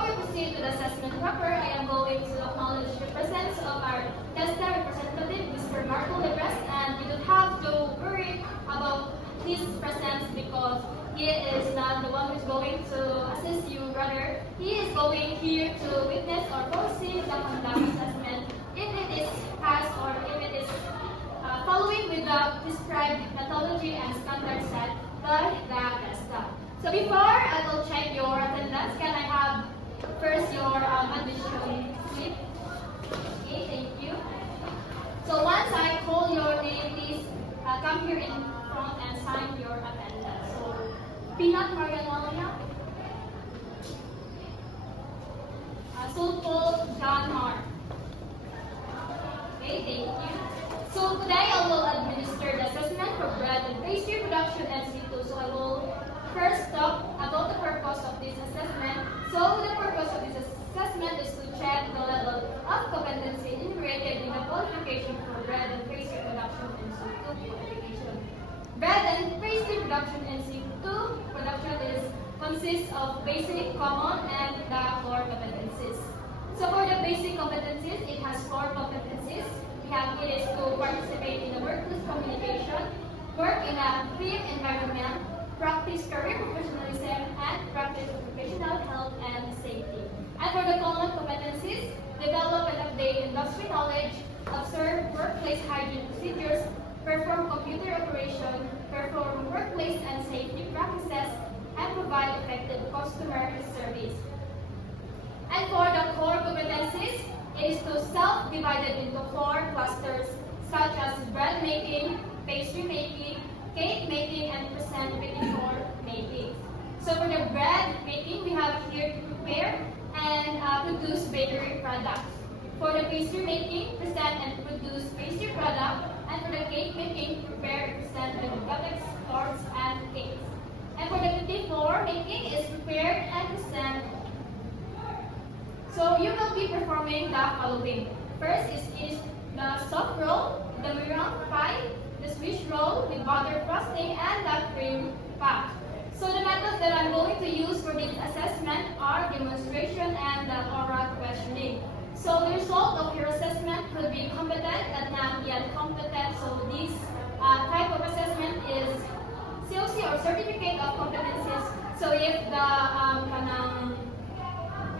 before we proceed to the assessment proper, I am going to acknowledge the presence of our TESDA representative, Mr. Marco Lebres, and you don't have to worry about his presence because he is not the one who is going to assist you. Rather, he is going here to witness or foresee the conduct assessment if it is passed or if it is following with the prescribed methodology and standards set by the TESDA. So before I will check your attendance, can I have first your admission slip? Okay, thank you. So once I call your name, please come here in front and sign your attendance. So, Peanut Marian Walaya. Sulpo John Mar. Okay, thank you. So today I will administer the assessment for bread and pastry production NC2. So I will first talk about the purpose of this assessment. So the purpose of this assessment is to check the level of competency enumerated in the qualification for bread and pastry production NC2 qualification. Bread and pastry production NC2 production consists of basic, common, and the core competencies. So for the basic competencies, it has 4 competencies. It is to participate in the workplace communication, work in a team environment, practice career professionalism, and practice occupational health and safety. And for the common competencies, develop and update industry knowledge, observe workplace hygiene procedures, perform computer operation, perform workplace and safety practices, and provide effective customer service. And for the core competencies, it is to self-divided into 4 clusters such as bread making, pastry making, cake making, and present before making. So for the bread making, we have here to prepare and produce bakery products. For the pastry making, present and produce pastry product. And for the cake making, prepare, present the products, torts, and cakes. And for the petit four making is prepared and present. So you will be performing the following. First is the soft roll, the meringue pie, the Swiss roll with butter frosting, and the cream puff. So the methods that I'm going to use for this assessment are demonstration and the oral questioning. So the result of your assessment could be competent and not yet competent. So this type of assessment is COC or Certificate of Competencies. So if the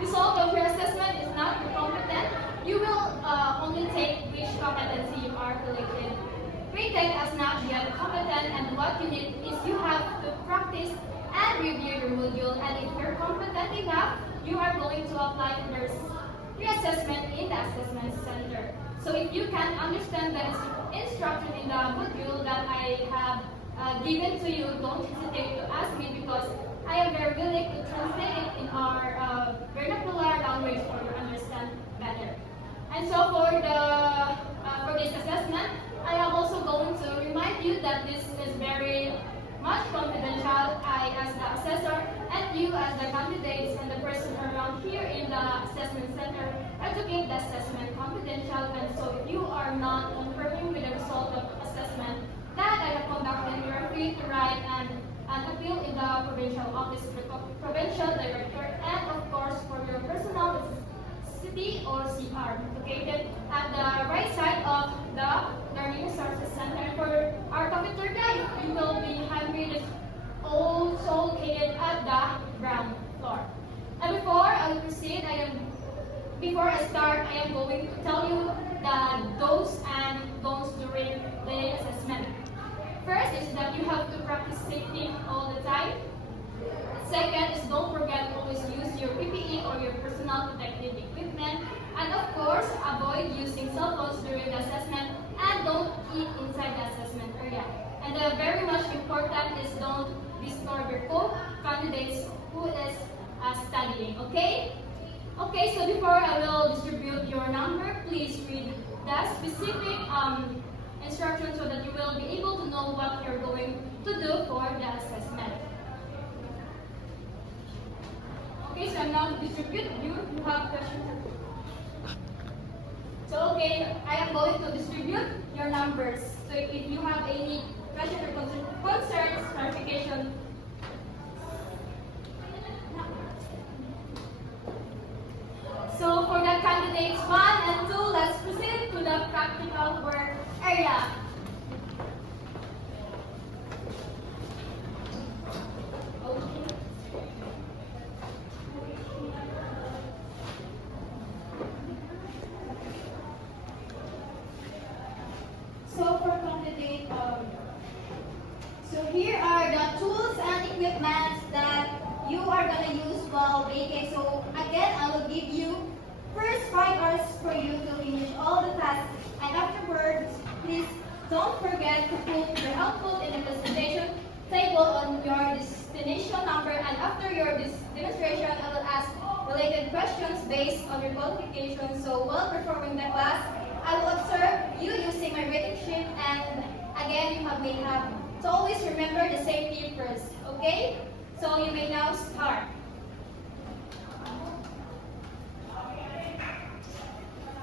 result of your assessment is not competent, you will only take which competency you are related. Rated as not yet competent, and what you need is you have to practice and review your module. And if you're competent enough, you are going to apply for your reassessment in the assessment center. So if you can understand the instruction in the module that I have given to you, don't hesitate to ask me because I am very willing to translate it in our vernacular language for you to understand better. And so for this assessment, I am also going to remind you that this is very much confidential. I as the assessor and you as the candidates and the person around here in the assessment center are to keep the assessment confidential. And so if you are not confirming with the result of assessment that I have conducted, you are free to write an appeal in the provincial office of the provincial director, and of course for your personal city or CR located at the right side of the Learning Resources Center. For our computer guide, you will be handed also located at the ground floor. And before I proceed, before I start, I am going to tell you the do's and don'ts during the assessment. First is that you have to practice safety all the time. Second is don't forget to always use your PPE or your personal protective equipment. And of course, avoid using cell phones during the assessment and don't eat inside the assessment area. And the very much important is don't disturb your co-candidates who is studying, okay? Okay, so before I will distribute your number, please read the specific instructions so that you will be able to know what you're going to do for the assessment. Okay, so I'm now distribute. You have questions? So okay, I am going to distribute your numbers. So if you have any questions or concerns, clarification. candidates 1 and 2, let's proceed to the practical work area. So for candidate, so here are the tools and equipment that you are gonna use while baking. So again, I will give you first 5 hours for you to finish all the tasks, and afterwards, please don't forget to put your output in the presentation table on your destination number. And after your demonstration, I will ask related questions based on your qualifications. So while performing the class, I will observe you using my rating sheet, and again, may have to always remember the safety first, okay? So you may now start.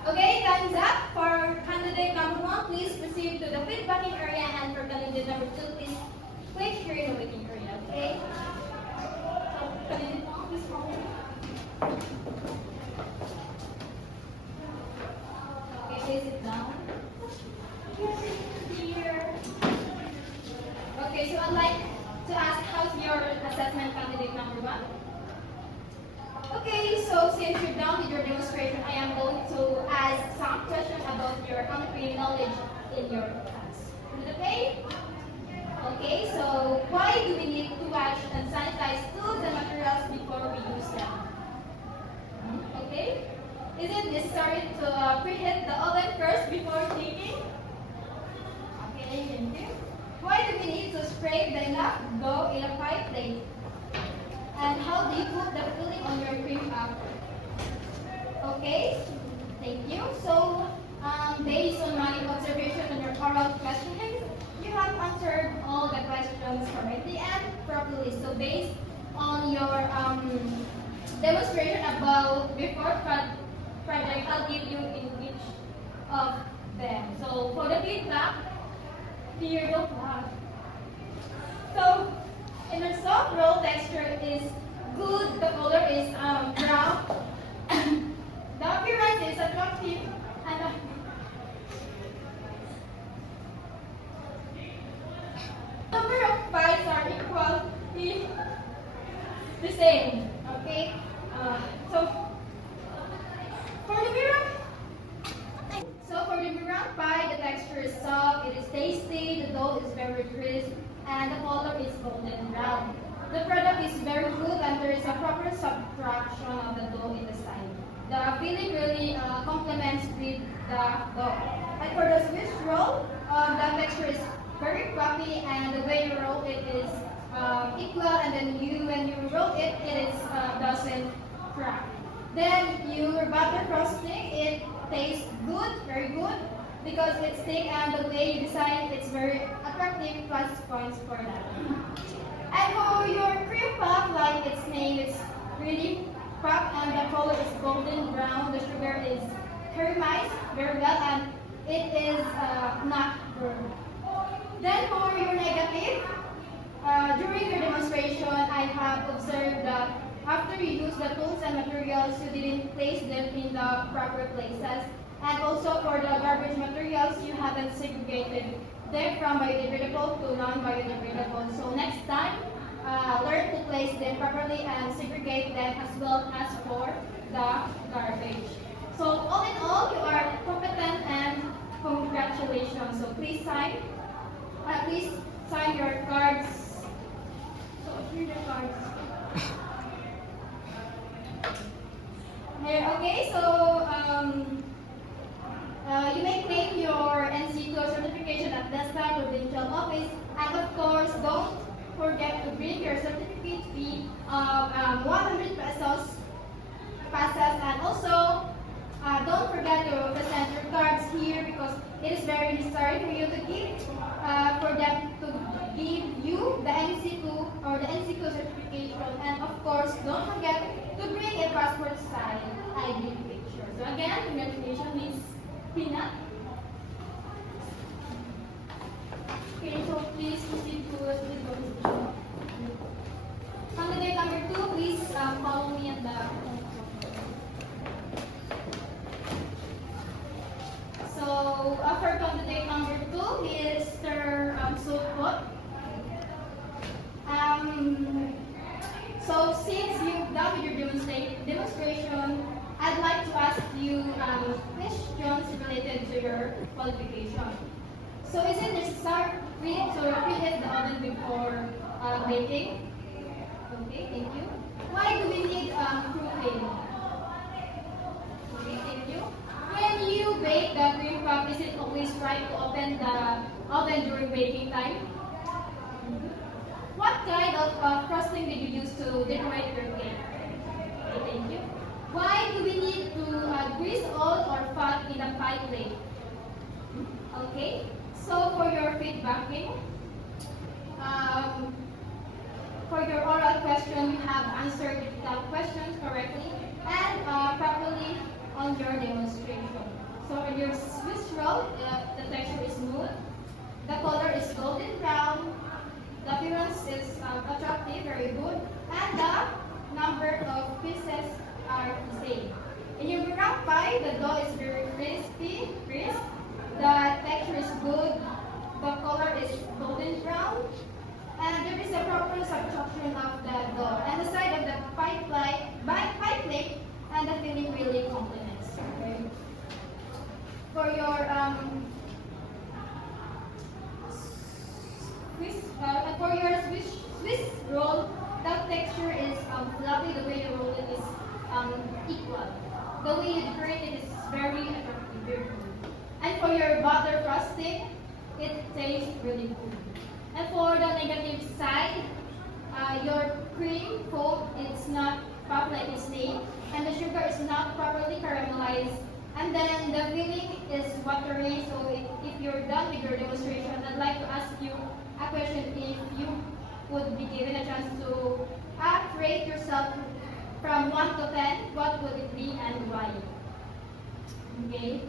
Okay, time's up. For candidate number 1, please proceed to the feedbacking area, and for candidate number 2, please place here in the waiting area, okay? So, candidate 1, please hold. Okay, place it down. Here. Okay, so I'd like to ask, how's your assessment, candidate number 1? Okay, so since you're done with your demonstration, I am going to ask some questions about your country knowledge in your class. Is it okay? Okay, so why do we need to wash and sanitize tools and materials before we use them? Okay? Is it necessary to preheat the oven first before cooking? Okay, thank you. Why do we need to spray the enough dough in a pie plate? And how do you put the filling on your cream after? Okay, thank you. So, based on my observation on your oral questioning, you have answered all the questions correctly and properly. So, based on your demonstration about before project, I'll give you in each of them. So, for the feedback, here don't laugh. So, in the soft roll texture is good, the color is brown, the appearance is attractive, and the number of pies are equally the same. Okay, so for the meringue pie, the texture is soft, it is tasty, the dough is very crisp, and the color is golden brown. The product is very good, and there is a proper subtraction of the dough in the side. The filling really complements with the dough. And for the Swiss roll, the texture is very fluffy, and the way you roll it is equal, and then when you roll it, it is doesn't crack. Then your butter frosting, it tastes good, very good, because it's thick, and the way you design it's very attractive, plus points for that. And for your cream puff, like its name, it's really puff, and the color is golden brown. The sugar is caramelized very well, and it is not burned. Then for your negative, during your demonstration, I have observed that after you use the tools and materials, you didn't place them in the proper places. And also for the garbage materials, you haven't segregated them from biodegradable to non-biodegradable. So next time, learn to place them properly and segregate them as well as for the garbage. So all in all, you are competent, and congratulations. So please sign your cards. So here the cards. Here, okay, so you may claim your NCCO certification at DESTA Provincial Office, and of course, don't forget to bring your certificate fee of 100 pesos, and also don't forget to present your cards here, because it is very necessary for you to give for them to give you the NCCO or the NCCO certification, and of course, don't forget to bring a passport size ID picture. So again, congratulations, Miss Pina. Okay, so please proceed to the presentation. Candidate number 2, please follow me at the ask you questions related to your qualification. So is it necessary to preheat the oven before baking? Okay, thank you. Why do we need proofing? Okay, thank you. When you bake the cream puff, is it always right to open the oven during baking time? What kind of frosting did you use to decorate your cake? Okay, thank you. Why do we need to grease oil or fat in a pie plate? Okay, so for your feedbacking, for your oral question, you have answered the questions correctly and properly on your demonstration. So in your Swiss roll, the texture is smooth, the color is golden brown, the appearance is attractive, very good, and the number of pieces are the same. In your meringue pie, the dough is very crispy, crisp, the texture is good, the color is golden brown, and there is a proper subtraction of the dough. And the side of the pie plate and the filling really complements. Okay. For your Swiss roll, that texture is fluffy. The way you roll it is equal. The way you decorate it is very attractive, very good. And for your butter frosting, it tastes really good. And for the negative side, your cream foam is not properly like its name, and the sugar is not properly caramelized. And then the filling is watery. So if you're done with your demonstration, I'd like to ask you a question. If you would be given a chance to rate yourself from 1 to 10, what would it be and why? Okay.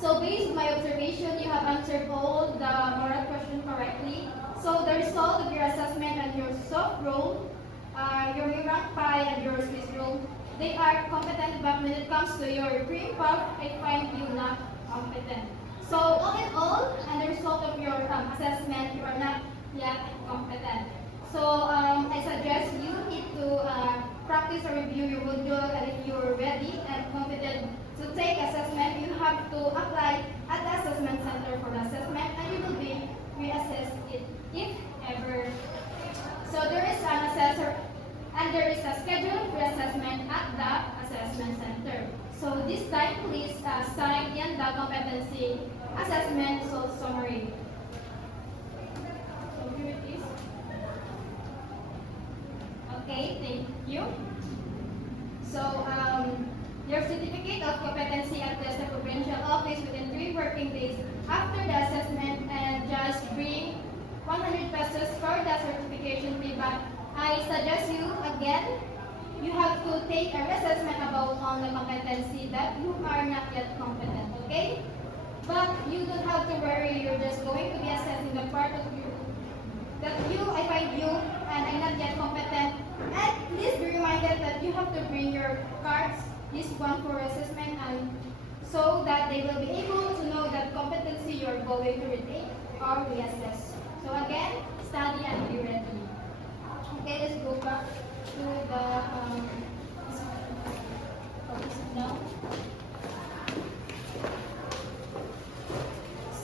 So based on my observation, you have answered all the oral question correctly. So the result of your assessment and your soft roll, your meringue pie and your Swiss roll, they are competent, but when it comes to your cream puff, I find you not competent. So all in all, and the result of your assessment, you are not yet competent. So I suggest you need to practice or review your module, and if you're ready and competent to take assessment, you have to apply at the assessment center for the assessment, and you will be reassessed if ever. So there is an assessor, and there is a scheduled reassessment at the assessment center. So this time, please sign in the competency assessment summary. So here it is. Okay, thank you. So your certificate of competency at the provincial office within 3 working days after the assessment, and just bring 100 pesos for the certification fee. But I suggest you again, you have to take a assessment about on the competency that you are not yet competent, okay? But you don't have to worry, you're just going to be assessing the part of you that I find you and I'm not yet competent. And please be reminded that you have to bring your cards, this one for assessment, and so that they will be able to know that competency you're going to retake or reassess. So again, study and be ready. Okay, let's go back to the now.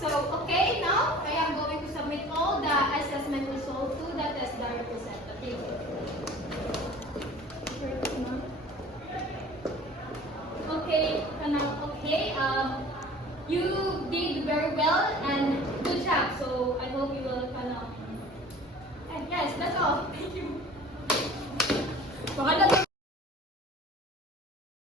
So, okay, now I am going to submit all the assessment results to the test representative. Okay, you did very well and good job. So I hope you will and yes, that's all. Thank you.